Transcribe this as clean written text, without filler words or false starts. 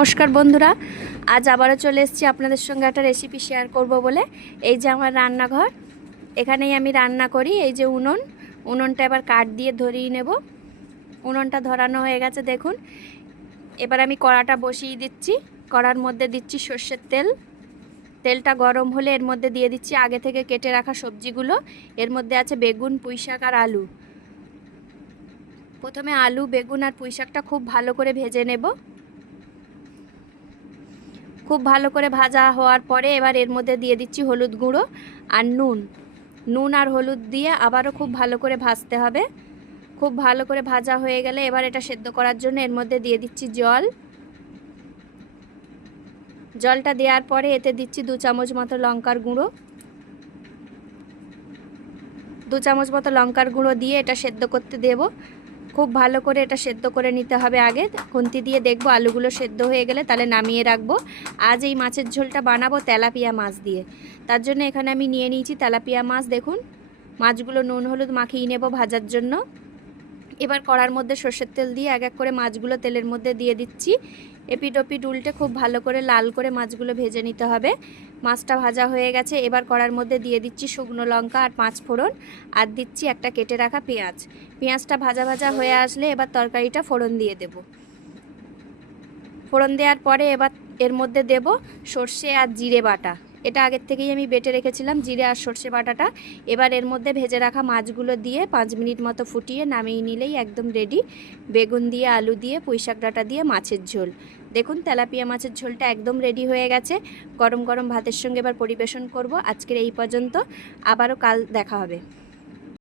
নমস্কার বন্ধুরা, আজ আবারও চলে এসেছি আপনাদের সঙ্গে একটা রেসিপি শেয়ার করব বলে। এই যে আমার রান্নাঘর, এখানেই আমি রান্না করি। এই যে উনুনটা এবার কাঠ দিয়ে ধরিয়ে নেব। উনুনটা ধরানো হয়ে গেছে দেখুন। এবার আমি কড়াটা বসিয়ে দিচ্ছি। কড়ার মধ্যে দিচ্ছি সর্ষের তেল। তেলটা গরম হলে এর মধ্যে দিয়ে দিচ্ছি আগে থেকে কেটে রাখা সবজিগুলো। এর মধ্যে আছে বেগুন, পুঁইশাক আর আলু। প্রথমে আলু, বেগুন আর পুঁইশাকটা খুব ভালো করে ভেজে নেব। খুব ভালো করে ভাজা হওয়ার পরে এবার এর মধ্যে দিয়ে দিচ্ছি হলুদ গুঁড়ো আর নুন আর হলুদ দিয়ে আবারও খুব ভালো করে ভাজতে হবে। খুব ভালো করে ভাজা হয়ে গেলে এবার এটা সেদ্ধ করার জন্য এর মধ্যে দিয়ে দিচ্ছি জলটা দেওয়ার পরে এতে দিচ্ছি 2 চামচ মতো লঙ্কার গুঁড়ো। 2 চামচ মতো লঙ্কার গুঁড়ো দিয়ে এটা সেদ্ধ করতে দেব। খুব ভালো করে এটা সেদ্ধ করে নিতে হবে। আগে খুন্তি দিয়ে দেখব আলুগুলো সেদ্ধ হয়ে গেলে তাহলে নামিয়ে রাখবো। আজ এই মাছের ঝোলটা বানাবো তেলাপিয়া মাছ দিয়ে। তার জন্য এখানে আমি নিয়ে নিয়েছি তেলাপিয়া মাছ। দেখুন, মাছগুলো নুন হলুদ মাখিয়ে নেব ভাজার জন্য। এবার কড়ার মধ্যে সর্ষের তেল দিয়ে এক এক করে মাছগুলো তেলের মধ্যে দিয়ে দিচ্ছি। এপিট ওপিট উল্টে খুব ভালো করে লাল করে মাছগুলো ভেজে নিতে হবে। মাছটা ভাজা হয়ে গেছে। এবার কড়ার মধ্যে দিয়ে দিচ্ছি শুকনো লঙ্কা আর 5 ফোড়ন, আর দিচ্ছি একটা কেটে রাখা পেঁয়াজ। পেঁয়াজটা ভাজা ভাজা হয়ে আসলে এবার তরকারিটা ফোড়ন দিয়ে দেব। ফোড়ন দেওয়ার পরে এবার এর মধ্যে দেব সর্ষে আর জিরে বাটা। এটা আগের থেকেই আমি বেটে রেখেছিলাম, জিরে আর সর্ষে বাটাটা। এবার এর মধ্যে ভেজে রাখা মাছগুলো দিয়ে 5 মিনিট মতো ফুটিয়ে নামিয়ে নিলেই একদম রেডি। বেগুন দিয়ে, আলু দিয়ে, পুঁইশাক ডাঁটা দিয়ে মাছের ঝোল। দেখুন, তেলাপিয়া মাছের ঝোলটা একদম রেডি হয়ে গেছে। গরম গরম ভাতের সঙ্গে এবার পরিবেশন করব। আজকের এই পর্যন্ত, আবারও কাল দেখা হবে।